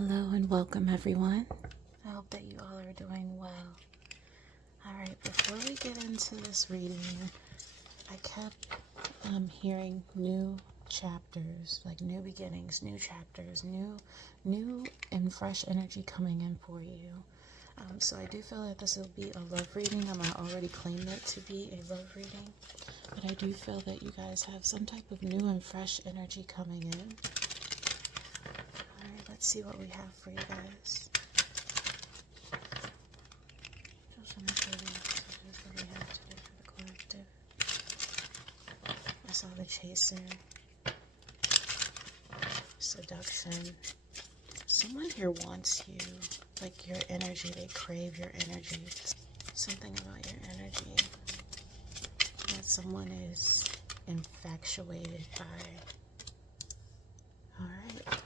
Hello and welcome everyone. I hope that you all are doing well. Alright, before we get into this reading, I kept hearing new chapters, like new beginnings, new chapters, new and fresh energy coming in for you. So I do feel that this will be a love reading. I'm going to already claim it to be a love reading. But I do feel that you guys have some type of new and fresh energy coming in. Alright, let's see what we have for you guys. What we have today for the collective. I saw the chaser. Seduction. Someone here wants you. Like your energy. They crave your energy. Something about your energy that someone is infatuated by. Alright.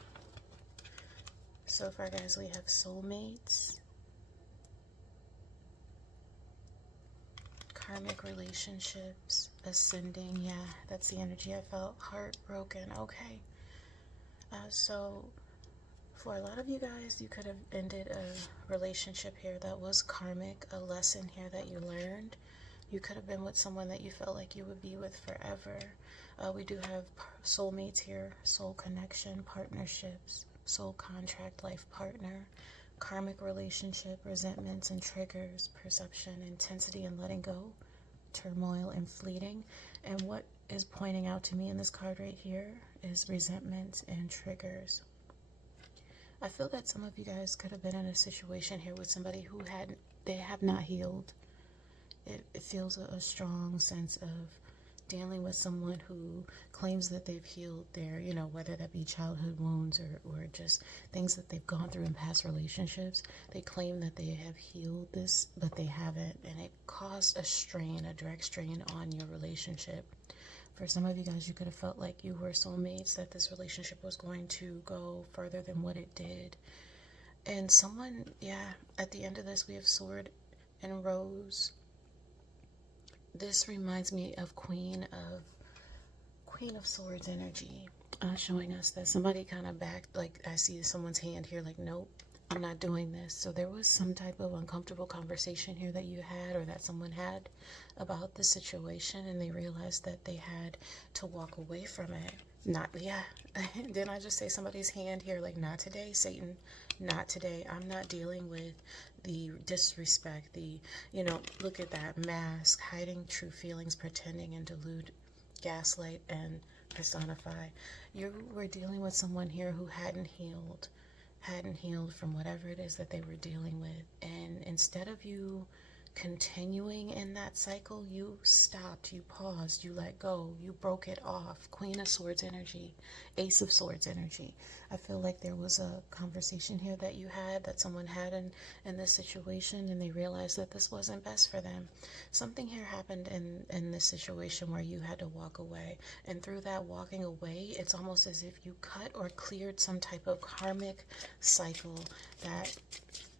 So far, guys, we have soulmates, karmic relationships, ascending. Yeah, that's the energy I felt. Heartbroken. Okay. So for a lot of you guys, you could have ended a relationship here that was karmic, a lesson here that you learned. You could have been with someone that you felt like you would be with forever. We do have soulmates here, soul connection, partnerships, soul contract, life partner, karmic relationship, resentments and triggers, perception, intensity and letting go, turmoil and fleeting. And what is pointing out to me in this card right here is resentments and triggers. I feel that some of you guys could have been in a situation here with somebody who they have not healed. It feels a strong sense of dealing with someone who claims that they've healed their, whether that be childhood wounds or just things that they've gone through in past relationships. They claim that they have healed this, but they haven't. And it caused a strain, a direct strain on your relationship. For some of you guys, you could have felt like you were soulmates, that this relationship was going to go further than what it did. And someone, at the end of this, we have sword and rose. This reminds me of Queen of Swords energy, showing us that somebody kind of backed, like I see someone's hand here, like, nope, I'm not doing this. So there was some type of uncomfortable conversation here that you had or that someone had about the situation, and they realized that they had to walk away from it. Didn't I just say somebody's hand here, like, not today, Satan, not today. I'm not dealing with the disrespect, look at that mask, hiding true feelings, pretending and delude, gaslight and personify. You were dealing with someone here who hadn't healed from whatever it is that they were dealing with. And instead of you continuing in that cycle, you stopped, you paused, you let go, you broke it off. Queen of Swords energy, Ace of Swords energy. I feel like there was a conversation here that you had, that someone had in this situation, and they realized that this wasn't best for them. Something here happened in this situation where you had to walk away. And through that walking away, it's almost as if you cut or cleared some type of karmic cycle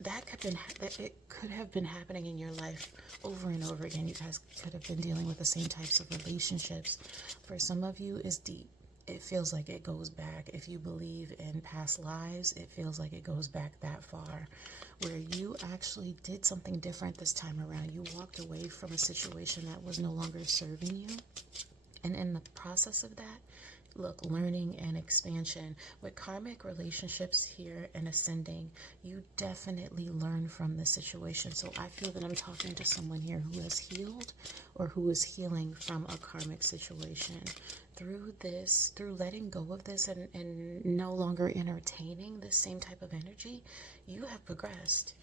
that could have been happening in your life over and over again. You guys could have been dealing with the same types of relationships. For some of you, it's deep. It feels like it goes back. If you believe in past lives, it feels like it goes back that far, where you actually did something different this time around. You walked away from a situation that was no longer serving you. And in the process of that, look, learning and expansion. With karmic relationships here and ascending, you definitely learn from the situation. So I feel that I'm talking to someone here who has healed or who is healing from a karmic situation. Through letting go of this and no longer entertaining this same type of energy, you have progressed.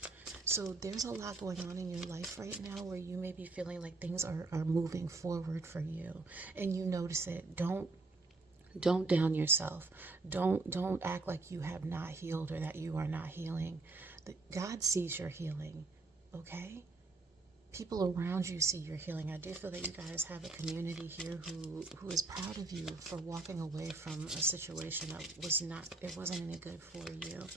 So there's a lot going on in your life right now where you may be feeling like things are moving forward for you, and you notice it. Don't down yourself. Don't act like you have not healed or that you are not healing. God sees your healing, okay? People around you see your healing. I do feel that you guys have a community here who is proud of you for walking away from a situation that wasn't any good for you.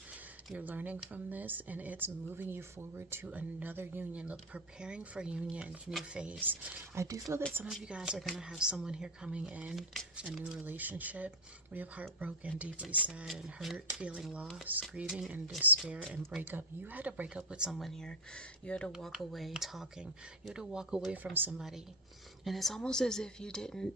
You're learning from this, and it's moving you forward to another union. Look, preparing for union, new phase. I do feel that some of you guys are going to have someone here coming in, a new relationship. We have heartbroken, deeply sad and hurt, feeling loss, grieving and despair and breakup. You had to break up with someone here. You had to walk away talking. You had to walk away from somebody. And it's almost as if you didn't,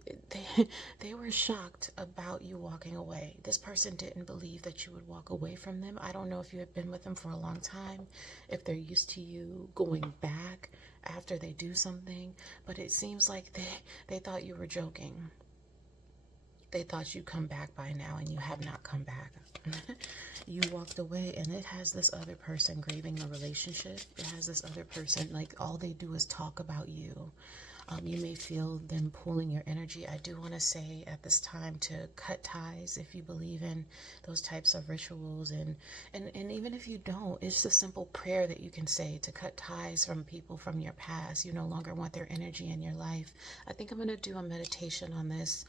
they were shocked about you walking away. This person didn't believe that you would walk away from them. I don't know if you had been with them for a long time, if they're used to you going back after they do something, but it seems like they thought you were joking. They thought you'd come back by now, and you have not come back. You walked away, and it has this other person grieving the relationship. It has this other person, like, all they do is talk about you. You may feel them pulling your energy. I do want to say at this time to cut ties if you believe in those types of rituals. And even if you don't, it's a simple prayer that you can say to cut ties from people from your past. You no longer want their energy in your life. I think I'm going to do a meditation on this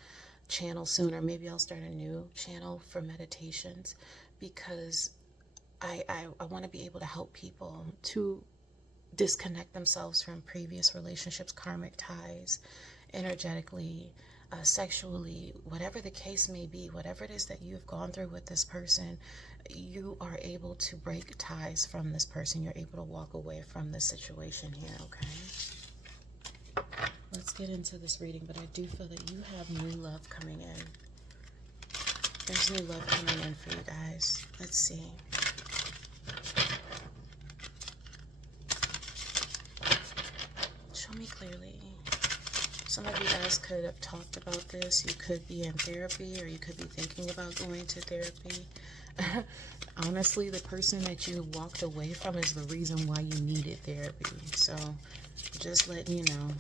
channel soon, or maybe I'll start a new channel for meditations, because I want to be able to help people to disconnect themselves from previous relationships, karmic ties, energetically, sexually, whatever the case may be, whatever it is that you've gone through with this person, you are able to break ties from this person. You're able to walk away from this situation here, okay? Let's get into this reading, but I do feel that you have new love coming in. There's new love coming in for you guys. Let's see. Show me clearly. Some of you guys could have talked about this. You could be in therapy, or you could be thinking about going to therapy. Honestly, the person that you walked away from is the reason why you needed therapy. So, just letting you know.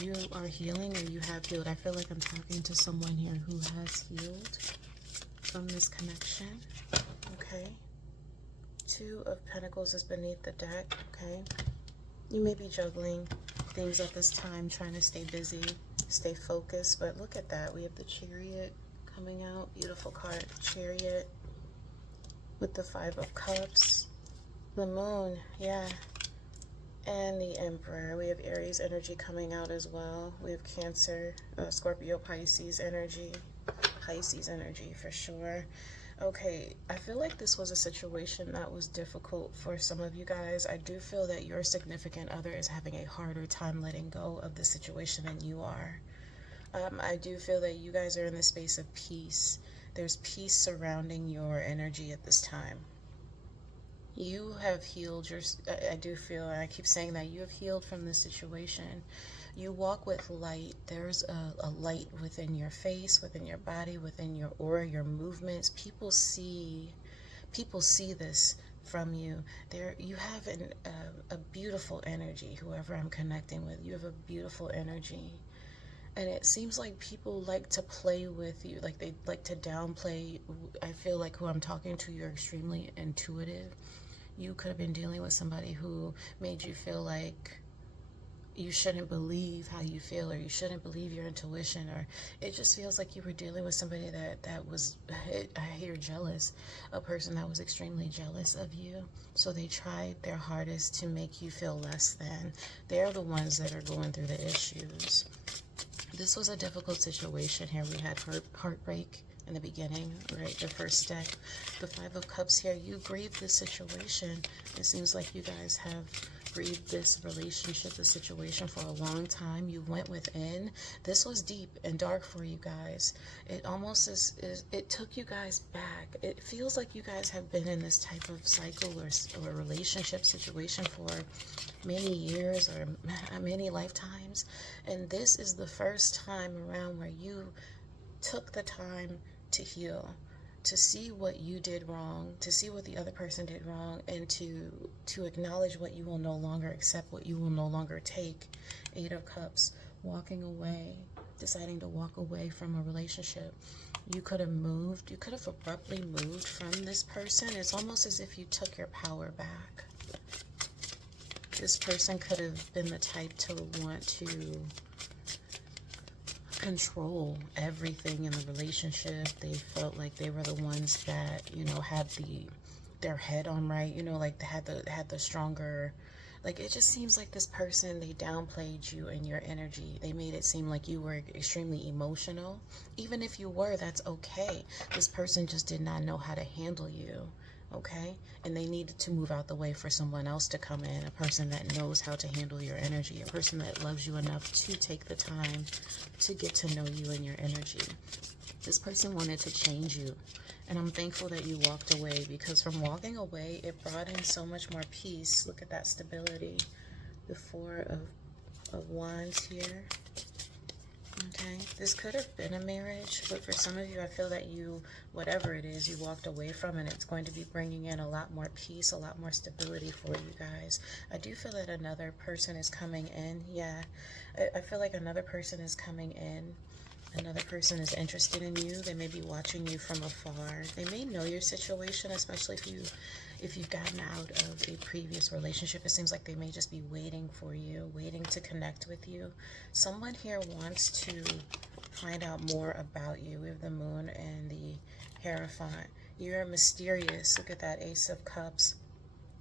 You are healing, or you have healed. I feel like I'm talking to someone here who has healed from this connection. Okay. Two of Pentacles is beneath the deck. Okay. You may be juggling things at this time, trying to stay busy, stay focused. But look at that. We have the Chariot coming out. Beautiful card. Chariot with the Five of Cups. The Moon. Yeah. And the Emperor. We have Aries energy coming out as well. We have Cancer, Scorpio, Pisces energy. Pisces energy for sure. Okay, I feel like this was a situation that was difficult for some of you guys. I do feel that your significant other is having a harder time letting go of the situation than you are. I do feel that you guys are in the space of peace. There's peace surrounding your energy at this time. You have healed your, I do feel, and I keep saying that, you have healed from this situation. You walk with light. There's a light within your face, within your body, within your aura, your movements. People see this from you. You have a beautiful energy. Whoever I'm connecting with, you have a beautiful energy. And it seems like people like to play with you, like they like to downplay. I feel like who I'm talking to, you're extremely intuitive. You could have been dealing with somebody who made you feel like you shouldn't believe how you feel, or you shouldn't believe your intuition, or it just feels like you were dealing with somebody that was, I hear jealous, a person that was extremely jealous of you. So they tried their hardest to make you feel less than. They're the ones that are going through the issues. This was a difficult situation here. We had heartbreak in the beginning, right? The first step. The Five of Cups here. You grieved this situation. It seems like you guys have grieved this relationship, this situation for a long time. You went within. This was deep and dark for you guys. It almost it took you guys back. It feels like you guys have been in this type of cycle or relationship situation for many years or many lifetimes. And this is the first time around where you took the time to heal, to see what you did wrong, to see what the other person did wrong, and to acknowledge what you will no longer accept, what you will no longer take. Eight of Cups, walking away, deciding to walk away from a relationship. You could have moved, you could have abruptly moved from this person. It's almost as if you took your power back. This person could have been the type to want to control everything in the relationship. They felt like they were the ones that, you know, had their head on right, you know, like they had the stronger, like it just seems like this person, they downplayed you and your energy. They made it seem like you were extremely emotional. Even if you were, that's okay. This person just did not know how to handle you. Okay, and they needed to move out the way for someone else to come in, a person that knows how to handle your energy, a person that loves you enough to take the time to get to know you and your energy. This person wanted to change you, and I'm thankful that you walked away, because from walking away, it brought in so much more peace. Look at that stability. The Four of Wands here. Okay, this could have been a marriage, but for some of you, I feel that you, whatever it is, you walked away from, and it's going to be bringing in a lot more peace, a lot more stability for you guys. I do feel that another person is coming in. Yeah, I feel like another person is coming in. Another person is interested in you. They may be watching you from afar. They may know your situation, especially if you've gotten out of a previous relationship. It seems like they may just be waiting for you, waiting to connect with you. Someone here wants to find out more about you. We have the Moon and the Hierophant. You're mysterious. Look at that Ace of Cups.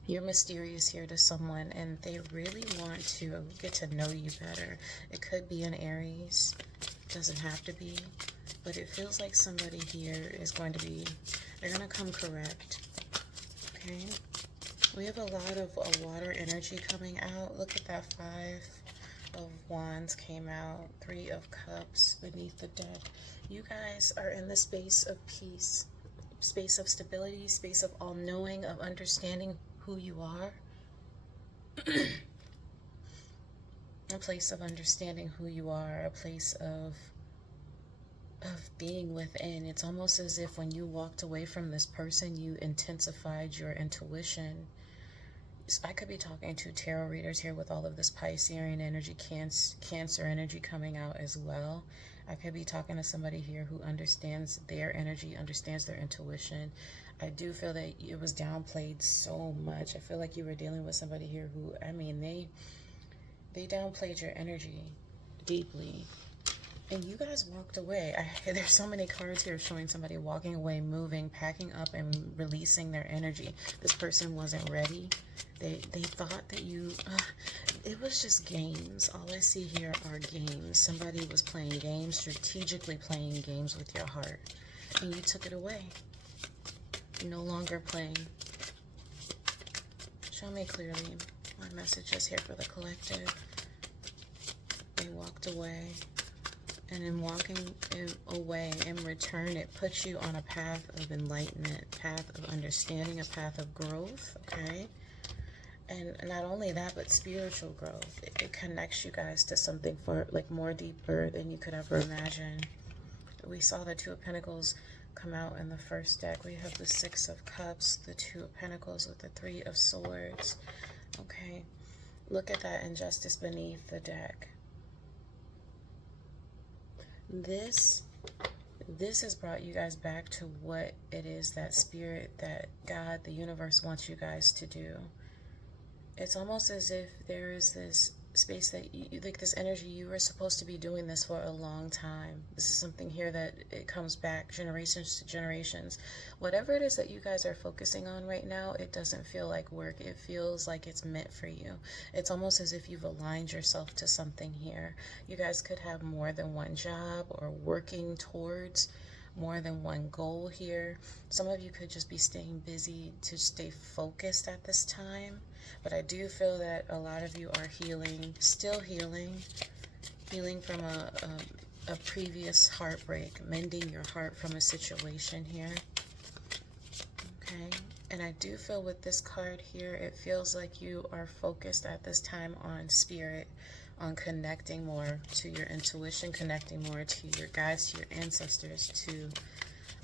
You're mysterious here to someone, and they really want to get to know you better. It could be an Aries. Doesn't have to be, but it feels like somebody here is going to be, they're going to come correct. Okay, we have a lot of water energy coming out. Look at that. 5 of Wands came out. 3 of Cups beneath the dead. You guys are in the space of peace, space of stability, space of all-knowing, of understanding who you are. A place of understanding who you are, a place of being within. It's almost as if when you walked away from this person, you intensified your intuition. I could be talking to tarot readers here with all of this Piscean energy, Cancer energy coming out as well. I could be talking to somebody here who understands their energy, understands their intuition. I do feel that it was downplayed so much. I feel like you were dealing with somebody here who, I mean, they downplayed your energy deeply, and you guys walked away. There's so many cards here showing somebody walking away, moving, packing up, and releasing their energy. This person wasn't ready. They thought that you, it was just games. All I see here are games. Somebody was playing games, strategically playing games with your heart, and you took it away. You're no longer playing. Show me clearly my messages here for the collective. They walked away, and in walking away, in return, it puts you on a path of enlightenment, path of understanding, a path of growth, okay? And not only that, but spiritual growth. It connects you guys to something for like more deeper than you could ever imagine. We saw the 2 of Pentacles come out in the first deck. We have the 6 of Cups, the 2 of Pentacles with the 3 of Swords. Okay, look at that injustice beneath the deck. This has brought you guys back to what it is that Spirit, that God, the universe wants you guys to do. It's almost as if there is this space that you, like this energy, you were supposed to be doing this for a long time. This is something here that it comes back generations to generations. Whatever it is that you guys are focusing on right now, it doesn't feel like work. It feels like it's meant for you. It's almost as if you've aligned yourself to something here. You guys could have more than one job or working towards more than one goal here. Some of you could just be staying busy to stay focused at this time. But I do feel that a lot of you are healing, still healing from a previous heartbreak, mending your heart from a situation here. Okay, and I do feel with this card here, it feels like you are focused at this time on spirit, on connecting more to your intuition, connecting more to your guides, to your ancestors, to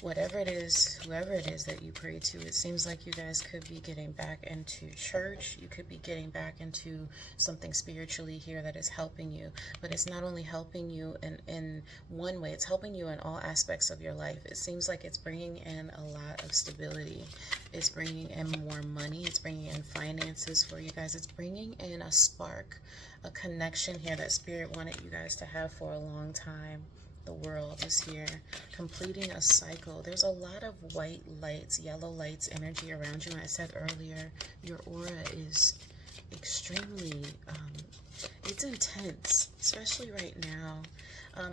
whatever it is, whoever it is that you pray to. It seems like you guys could be getting back into church. You could be getting back into something spiritually here that is helping you. But it's not only helping you in one way, it's helping you in all aspects of your life. It seems like it's bringing in a lot of stability. It's bringing in more money. It's bringing in finances for you guys. It's bringing in a spark, a connection here that Spirit wanted you guys to have for a long time. the world is here, completing a cycle. There's a lot of white lights, yellow lights energy around you. I said earlier, your aura is extremely, it's intense, especially right now.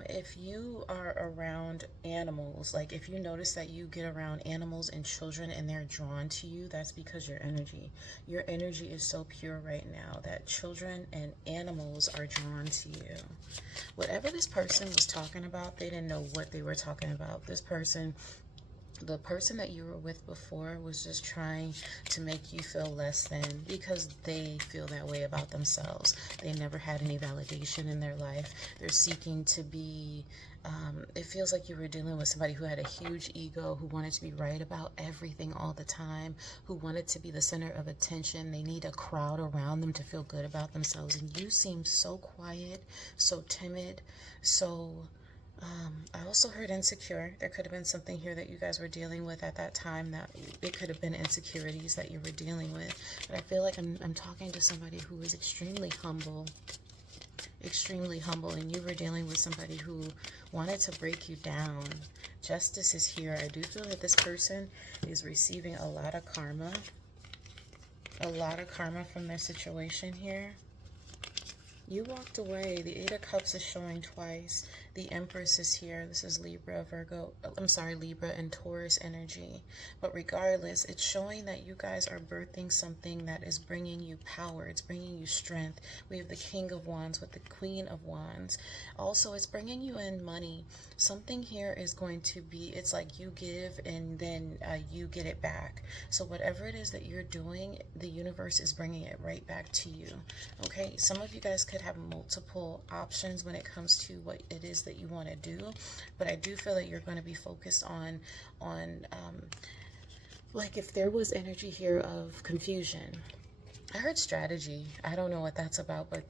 If you are around animals, like if you notice that you get around animals and children and they're drawn to you, that's because your energy is so pure right now that children and animals are drawn to you. Whatever this person was talking about, they didn't know what they were talking about. This person, the person that you were with before, was just trying to make you feel less than, because they feel that way about themselves. They never had any validation in their life. They're seeking to be, it feels like you were dealing with somebody who had a huge ego, who wanted to be right about everything all the time, who wanted to be the center of attention. They need a crowd around them to feel good about themselves. And you seem so quiet, so timid, so... I also heard insecure. There could have been something here that you guys were dealing with at that time, that it could have been insecurities that you were dealing with. But I feel like I'm talking to somebody who is extremely humble, and you were dealing with somebody who wanted to break you down. Justice is here. I do feel that this person is receiving a lot of karma from their situation here. You walked away. The Eight of Cups is showing twice. The Empress is here. This is Libra, Libra and Taurus energy. But regardless, it's showing that you guys are birthing something that is bringing you power. It's bringing you strength. We have the King of Wands with the Queen of Wands. Also, it's bringing you in money. Something here is going to be, it's like you give and then you get it back. So whatever it is that you're doing, the universe is bringing it right back to you. Okay, some of you guys could have multiple options when it comes to what it is that you want to do, but I do feel that you're going to be focused on like if there was energy here of confusion. I heard strategy. I don't know what that's about, but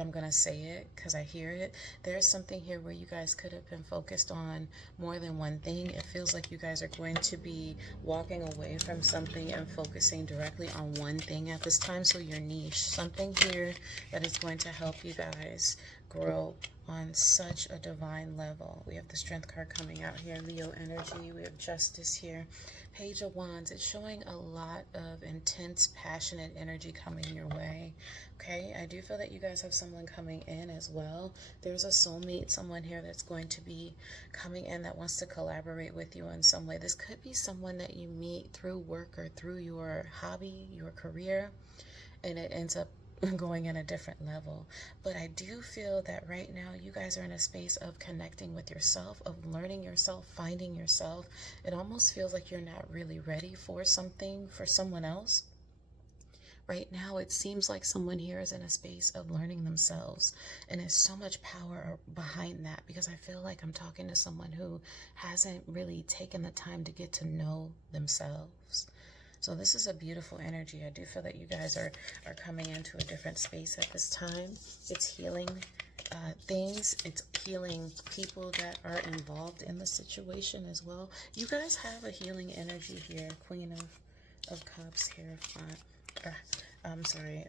I'm going to say it because I hear it. There's something here where you guys could have been focused on more than one thing. It feels like you guys are going to be walking away from something and focusing directly on one thing at this time. So your niche, something here that is going to help you guys grow on such a divine level. We have the Strength card coming out here, Leo energy. We have Justice here. Page of Wands. It's showing a lot of intense, passionate energy coming your way. Okay, I do feel that you guys have someone coming in as well. There's a soulmate, someone here that's going to be coming in that wants to collaborate with you in some way. This could be someone that you meet through work or through your hobby, your career, and it ends up going in a different level. But I do feel that right now you guys are in a space of connecting with yourself, of learning yourself, finding yourself. It almost feels like you're not really ready for something, for someone else. Right now it seems like someone here is in a space of learning themselves, and there's so much power behind that, because I feel like I'm talking to someone who hasn't really taken the time to get to know themselves. So this is a beautiful energy. I do feel that you guys are coming into a different space at this time. It's healing things. It's healing people that are involved in the situation as well. You guys have a healing energy here. Queen of Cups here. I'm sorry.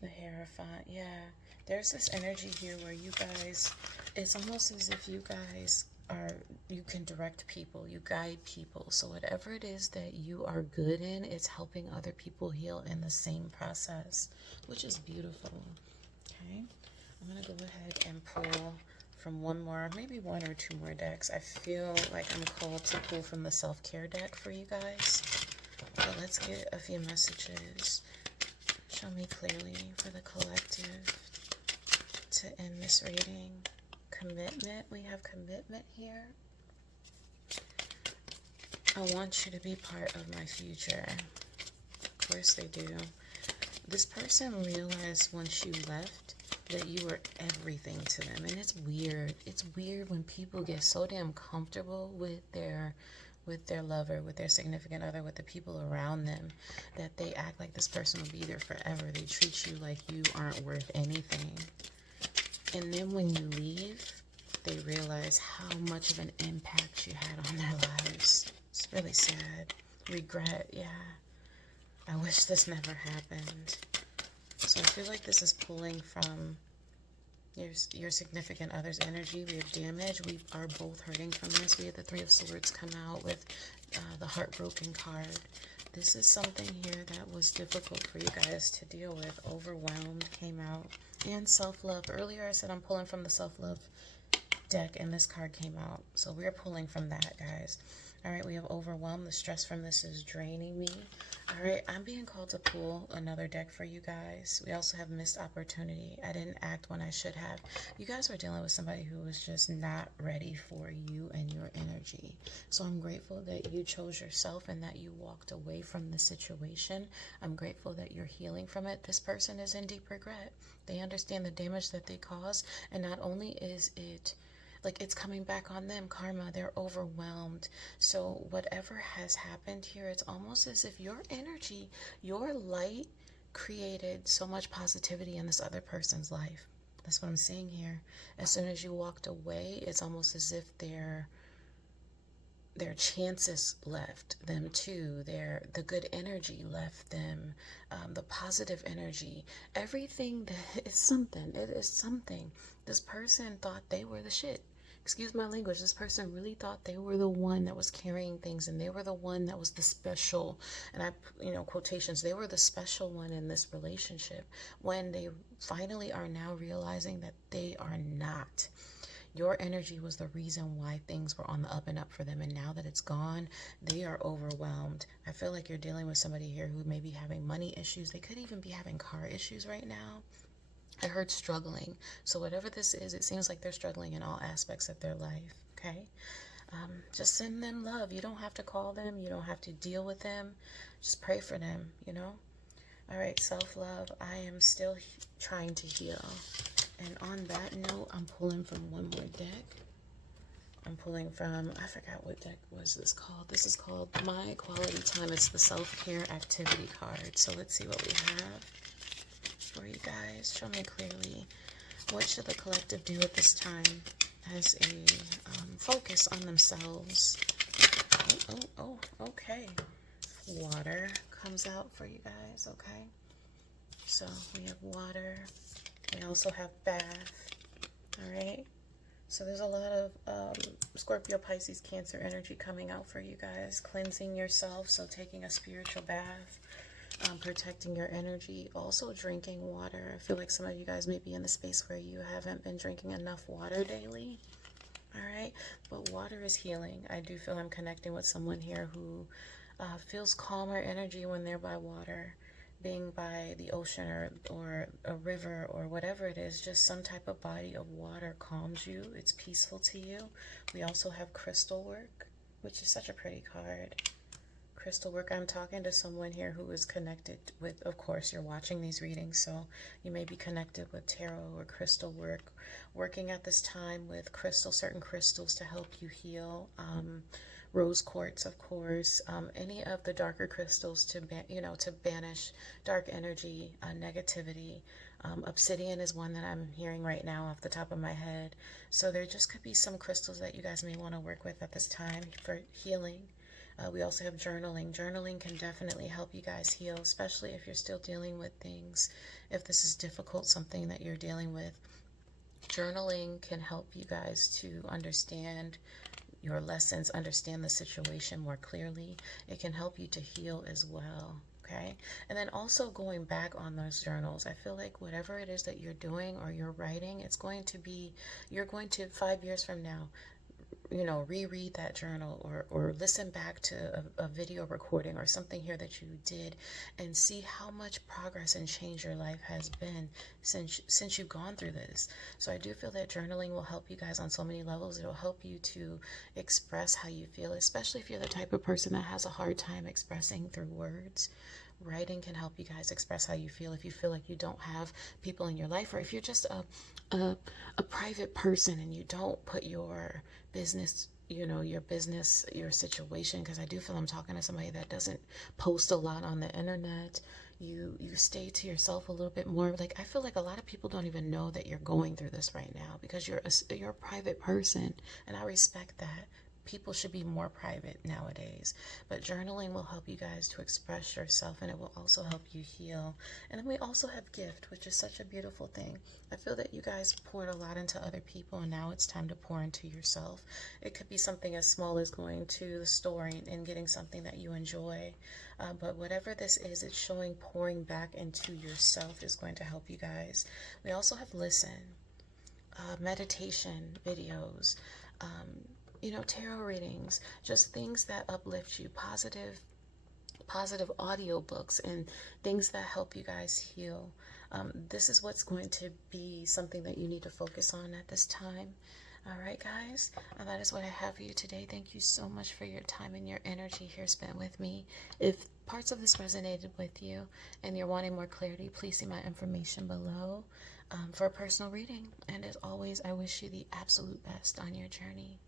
The Hierophant. Yeah. There's this energy here where you guys, it's almost as if you guys you can direct people, you guide people. So whatever it is that you are good in, it's helping other people heal in the same process, which is beautiful. Okay, I'm gonna go ahead and pull from maybe one or two more decks. I feel like I'm called to pull from the self-care deck for you guys. So let's get a few messages. Show me clearly for the collective to end this reading. Commitment. We have commitment here. I want you to be part of my future. Of course they do. This person realized once you left that you were everything to them. And it's weird. It's weird when people get so damn comfortable with their lover, with their significant other, with the people around them, that they act like this person will be there forever. They treat you like you aren't worth anything. And then when you leave, they realize how much of an impact you had on their lives. It's really sad. Regret, yeah. I wish this never happened. So I feel like this is pulling from your significant other's energy. We have damage. We are both hurting from this. We have the Three of Swords come out with the Heartbroken card. This is something here that was difficult for you guys to deal with. Overwhelmed came out. And self-love. Earlier I said I'm pulling from the self-love deck, and this card came out. So we're pulling from that, guys. All right, we have overwhelmed. The stress from this is draining me. All right, I'm being called to pull another deck for you guys. We also have missed opportunity. I didn't act when I should have. You guys were dealing with somebody who was just not ready for you and your energy. So I'm grateful that you chose yourself and that you walked away from the situation. I'm grateful that you're healing from it. This person is in deep regret. They understand the damage that they caused, and not only is it like it's coming back on them, karma, they're overwhelmed. So whatever has happened here, it's almost as if your energy, your light created so much positivity in this other person's life. That's what I'm seeing here. As soon as you walked away, it's almost as if their chances left them too. The good energy left them. The positive energy. Everything that is something. It is something. This person thought they were the shit. Excuse my language. This person really thought they were the one that was carrying things, and they were the one that was the special, and quotations, they were the special one in this relationship, when they finally are now realizing that they are not. Your energy was the reason why things were on the up and up for them, and now that it's gone, they are overwhelmed. I feel like you're dealing with somebody here who may be having money issues. They could even be having car issues right now. I heard struggling. So whatever this is, it seems like they're struggling in all aspects of their life, okay? Just send them love. You don't have to call them. You don't have to deal with them. Just pray for them, All right, self-love. I am still trying to heal. And on that note, I'm pulling from one more deck. I'm pulling from, I forgot what deck was this called. This is called My Quality Time. It's the Self-Care Activity card. So let's see what we have for you guys. Show me clearly. What should the collective do at this time as a focus on themselves? Okay. Water comes out for you guys, okay? So we have water. We also have bath, all right? So there's a lot of Scorpio, Pisces, Cancer energy coming out for you guys. Cleansing yourself, so taking a spiritual bath. Protecting your energy, also drinking water. I feel like some of you guys may be in the space where you haven't been drinking enough water daily. All right, but water is healing. I do feel I'm connecting with someone here who feels calmer energy when they're by water, being by the ocean or a river or whatever it is. Just some type of body of water calms you. It's peaceful to you. We also have crystal work, which is such a pretty card. Crystal work. I'm talking to someone here who is connected with, of course, you're watching these readings, so you may be connected with tarot or crystal work, working at this time with certain crystals to help you heal. Rose quartz, of course, any of the darker crystals to banish dark energy, negativity. Obsidian is one that I'm hearing right now off the top of my head. So there just could be some crystals that you guys may want to work with at this time for healing. We also have journaling. Journaling can definitely help you guys heal, especially if you're still dealing with things. If this is difficult, something that you're dealing with, journaling can help you guys to understand your lessons, understand the situation more clearly. It can help you to heal as well, okay? And then also going back on those journals, I feel like whatever it is that you're doing or you're writing, you're going to 5 years from now, reread that journal or listen back to a video recording or something here that you did and see how much progress and change your life has been since you've gone through this. So I do feel that journaling will help you guys on so many levels. It'll help you to express how you feel, especially if you're the type of person that has a hard time expressing through words. Writing can help you guys express how you feel. If you feel like you don't have people in your life, or if you're just a private person and you don't put your business, your situation, because I do feel I'm talking to somebody that doesn't post a lot on the internet. You stay to yourself a little bit more. Like, I feel like a lot of people don't even know that you're going through this right now because you're a private person, and I respect that. people should be more private nowadays. But journaling will help you guys to express yourself, and it will also help you heal. And then we also have gift, which is such a beautiful thing. I feel that you guys poured a lot into other people, and now it's time to pour into yourself. It could be something as small as going to the store and getting something that you enjoy. But whatever this is, it's showing pouring back into yourself is going to help you guys. We also have listen, meditation videos, tarot readings, just things that uplift you, positive audio books and things that help you guys heal. This is what's going to be something that you need to focus on at this time. All right, guys, that is what I have for you today. Thank you so much for your time and your energy here spent with me. If parts of this resonated with you and you're wanting more clarity, please see my information below for a personal reading. And as always, I wish you the absolute best on your journey.